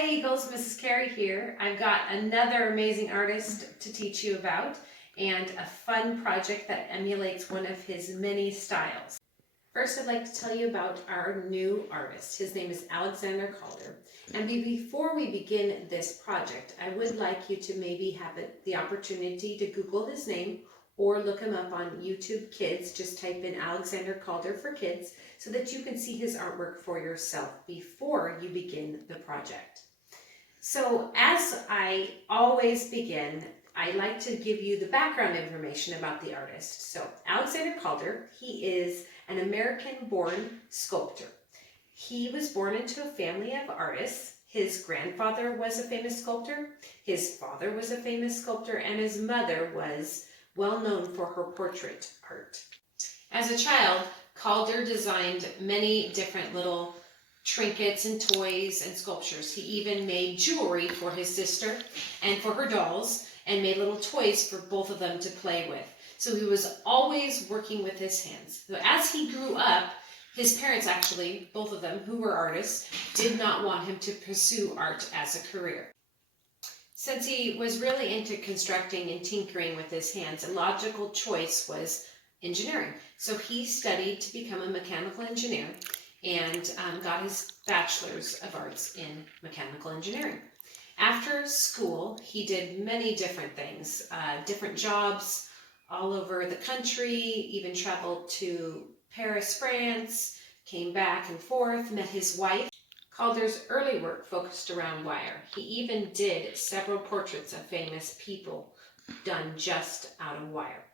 Hi Eagles, Mrs. Carey here. I've got another amazing artist to teach you about and a fun project that emulates one of his many styles. First, I'd like to tell you about our new artist. His name is Alexander Calder. And before we begin this project, I would like you to maybe have the opportunity to Google his name or look him up on YouTube Kids. Just type in Alexander Calder for Kids so that you can see his artwork for yourself before you begin the project. So as I always begin, I like to give you the background information about the artist. So Alexander Calder, he is an American-born sculptor. He was born into a family of artists. His grandfather was a famous sculptor, his father was a famous sculptor, and his mother was well known for her portrait art. As a child, Calder designed many different little trinkets and toys and sculptures. He even made jewelry for his sister and for her dolls and made little toys for both of them to play with. So he was always working with his hands. So as he grew up, his parents actually, both of them who were artists, did not want him to pursue art as a career. Since he was really into constructing and tinkering with his hands, a logical choice was engineering. So he studied to become a mechanical engineer and got his bachelor's of arts in mechanical engineering. After school, he did many different things, different jobs all over the country, even traveled to Paris, France, came back and forth, met his wife. Calder's early work focused around wire. He even did several portraits of famous people done just out of wire.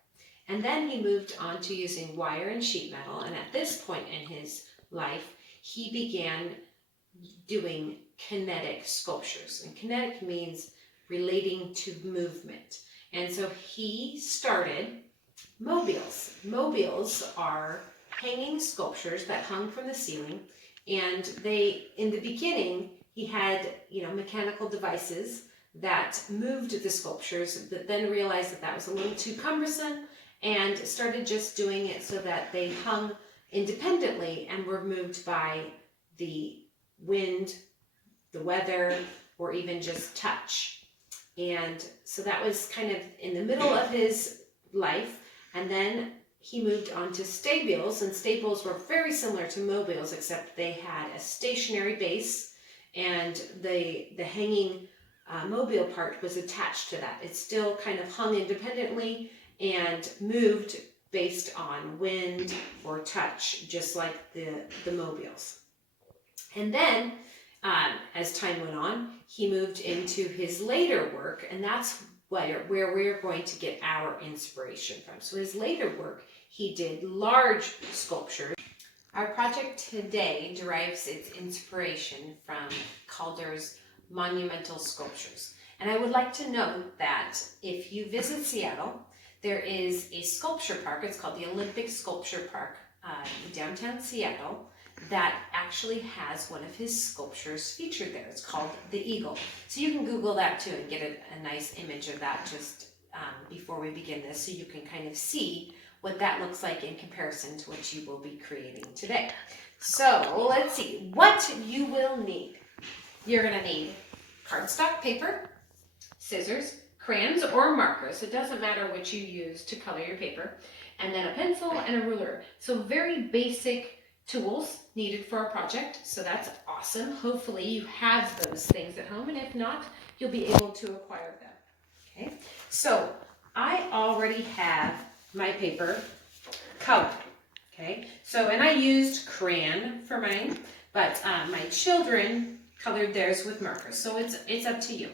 And then he moved on to using wire and sheet metal, and at this point in his life, he began doing kinetic sculptures. And kinetic means relating to movement. And so he started mobiles. Mobiles are hanging sculptures that hung from the ceiling, and they, in the beginning, he had, mechanical devices that moved the sculptures, but then realized that that was a little too cumbersome and started just doing it so that they hung independently and were moved by the wind, the weather, or even just touch. And so that was kind of in the middle of his life. And then he moved on to stabiles, and stabiles were very similar to mobiles, except they had a stationary base, and the hanging mobile part was attached to that. It still kind of hung independently and moved based on wind or touch, just like the mobiles. And then, as time went on, he moved into his later work, and that's where we're going to get our inspiration from. So his later work, he did large sculptures. Our project today derives its inspiration from Calder's monumental sculptures. And I would like to note that if you visit Seattle, there is a sculpture park. It's called the Olympic Sculpture Park in downtown Seattle that actually has one of his sculptures featured there. It's called the Eagle. So you can Google that too and get a nice image of that just before we begin this, so you can kind of see what that looks like in comparison to what you will be creating today. So let's see what you will need. You're going to need cardstock paper, scissors, crayons or markers. It doesn't matter which you use to color your paper. And then a pencil and a ruler. So very basic tools needed for a project. So that's awesome. Hopefully you have those things at home, and if not, you'll be able to acquire them. Okay. So I already have my paper colored. Okay. So, and I used crayon for mine, but my children colored theirs with markers. So it's up to you.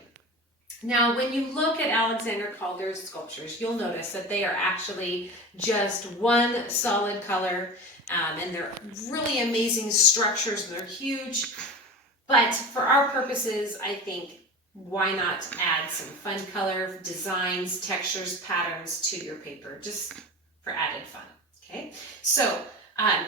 Now, when you look at Alexander Calder's sculptures, you'll notice that they are actually just one solid color, and they're really amazing structures. They're huge, but for our purposes, I think, why not add some fun color, designs, textures, patterns to your paper, just for added fun, okay? So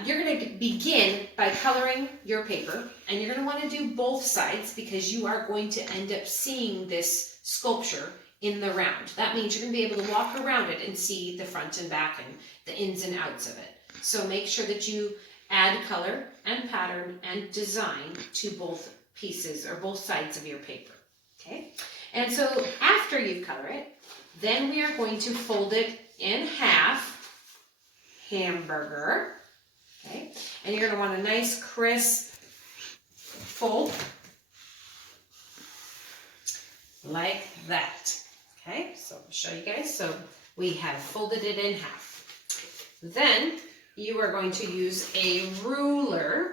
you're going to begin by coloring your paper, and you're going to want to do both sides because you are going to end up seeing this sculpture in the round. That means you're going to be able to walk around it and see the front and back and the ins and outs of it. So make sure that you add color and pattern and design to both pieces or both sides of your paper, okay? And so after you color it, then we are going to fold it in half, hamburger, okay? And you're gonna want a nice crisp fold, like that, okay? So I'll show you guys. So we have folded it in half. Then you are going to use a ruler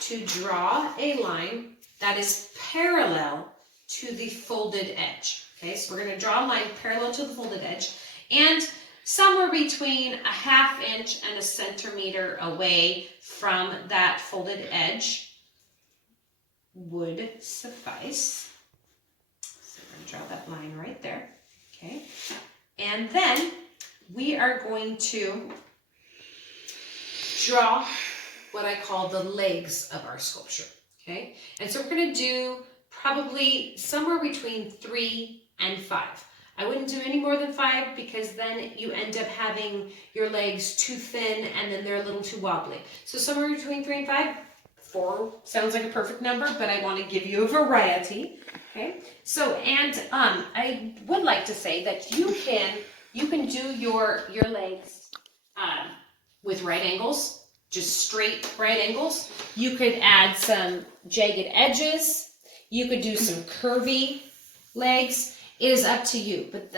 to draw a line that is parallel to the folded edge. Okay, so we're going to draw a line parallel to the folded edge, and somewhere between a 1/2 inch and a centimeter away from that folded edge would suffice. So we're going to draw that line right there. Okay, and then we are going to draw what I call the legs of our sculpture. Okay, and so we're going to do probably somewhere between 3 and 5. I wouldn't do any more than 5 because then you end up having your legs too thin and then they're a little too wobbly. So somewhere between 3 and 5. 4 sounds like a perfect number, but I want to give you a variety. Okay, so and I would like to say that you can do your legs with right angles, just straight right angles. You could add some jagged edges. You could do some curvy legs. It is up to you, but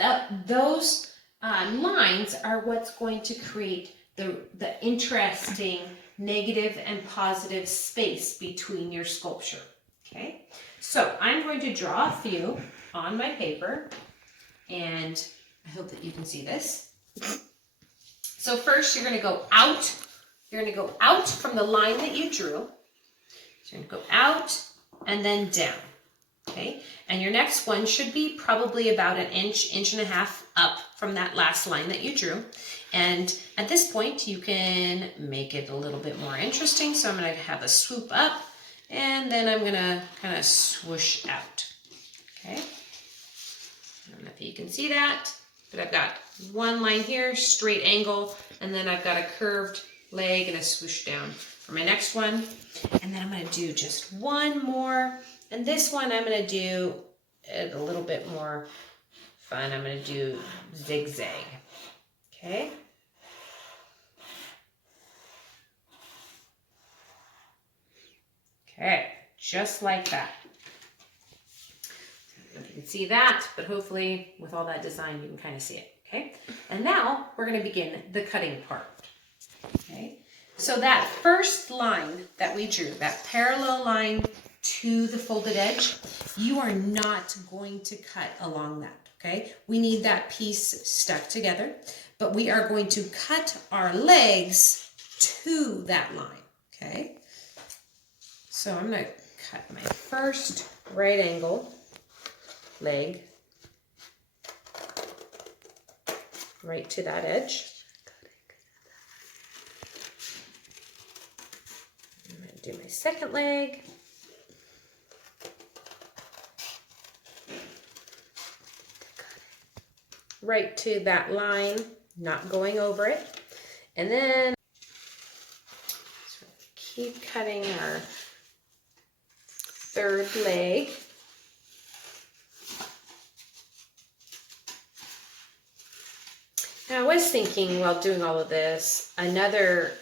those lines are what's going to create the interesting negative and positive space between your sculpture. Okay, so I'm going to draw a few on my paper, and I hope that you can see this. So first you're going to go out. You're going to go out from the line that you drew. So you're going to go out and then down. Okay, and your next one should be probably about 1 inch, 1.5 inches up from that last line that you drew. And at this point, you can make it a little bit more interesting. So I'm going to have a swoop up, and then I'm going to kind of swoosh out. Okay, I don't know if you can see that, but I've got one line here, straight angle, and then I've got a curved leg and a swoosh down for my next one. And then I'm going to do just one more. And this one I'm going to do it a little bit more fun. I'm going to do zigzag. Okay. Okay, just like that. I don't know if you can see that, but hopefully with all that design you can kind of see it. Okay, and now we're going to begin the cutting part. Okay, so that first line that we drew, that parallel line to the folded edge, you are not going to cut along that, okay? We need that piece stuck together, but we are going to cut our legs to that line, okay? So I'm going to cut my first right angle leg right to that edge. I'm going to do my second leg. Right to that line, not going over it. And then keep cutting our third leg. Now I was thinking while doing all of this, another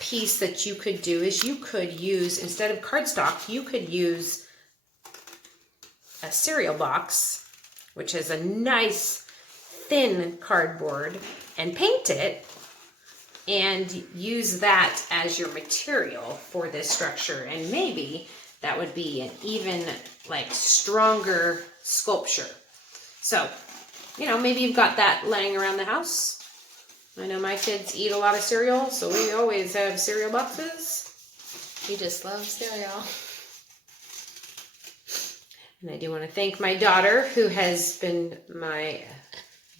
piece that you could do is you could use, instead of cardstock, you could use a cereal box, which is a nice thin cardboard, and paint it and use that as your material for this structure. And maybe that would be an even like stronger sculpture. So, you know, maybe you've got that laying around the house. I know my kids eat a lot of cereal, so we always have cereal boxes. We just love cereal. And I do want to thank my daughter, who has been my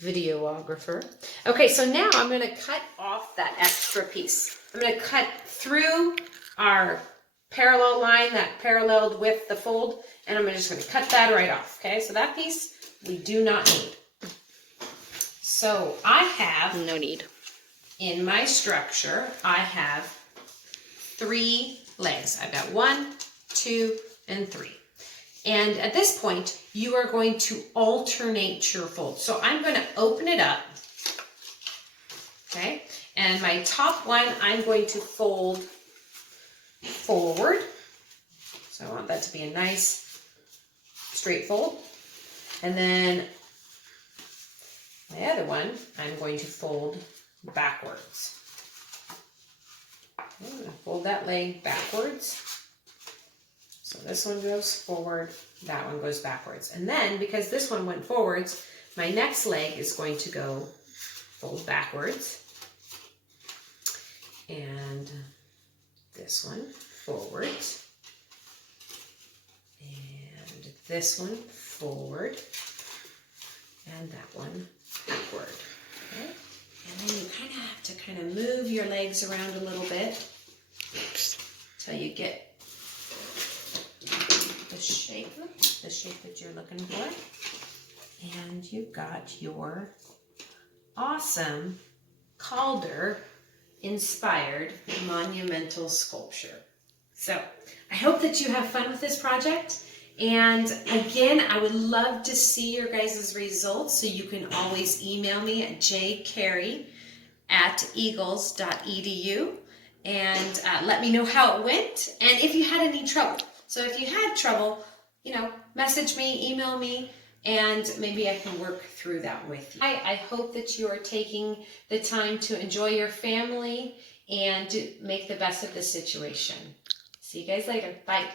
videographer. Okay, so now I'm going to cut off that extra piece. I'm going to cut through our parallel line that paralleled with the fold, and I'm just going to cut that right off. Okay, so that piece we do not need. So I have, no need. In my structure, I have 3 legs. I've got 1, 2, and 3. And at this point, you are going to alternate your folds. So I'm going to open it up, okay? And my top one, I'm going to fold forward. So I want that to be a nice straight fold. And then my other one, I'm going to fold backwards. I'm going to fold that leg backwards. So this one goes forward, that one goes backwards. And then, because this one went forwards, my next leg is going to go fold backwards. And this one forward. And this one forward. And that one backward. Okay? And then you kind of have to move your legs around a little bit until you get the shape that you're looking for. And you've got your awesome Calder Inspired monumental sculpture. So I hope that you have fun with this project. And again, I would love to see your guys' results, so you can always email me at jcarey@eagles.edu and let me know how it went and if you had any trouble. So if you had trouble, message me, email me, and maybe I can work through that with you. I hope that you are taking the time to enjoy your family and make the best of the situation. See you guys later. Bye.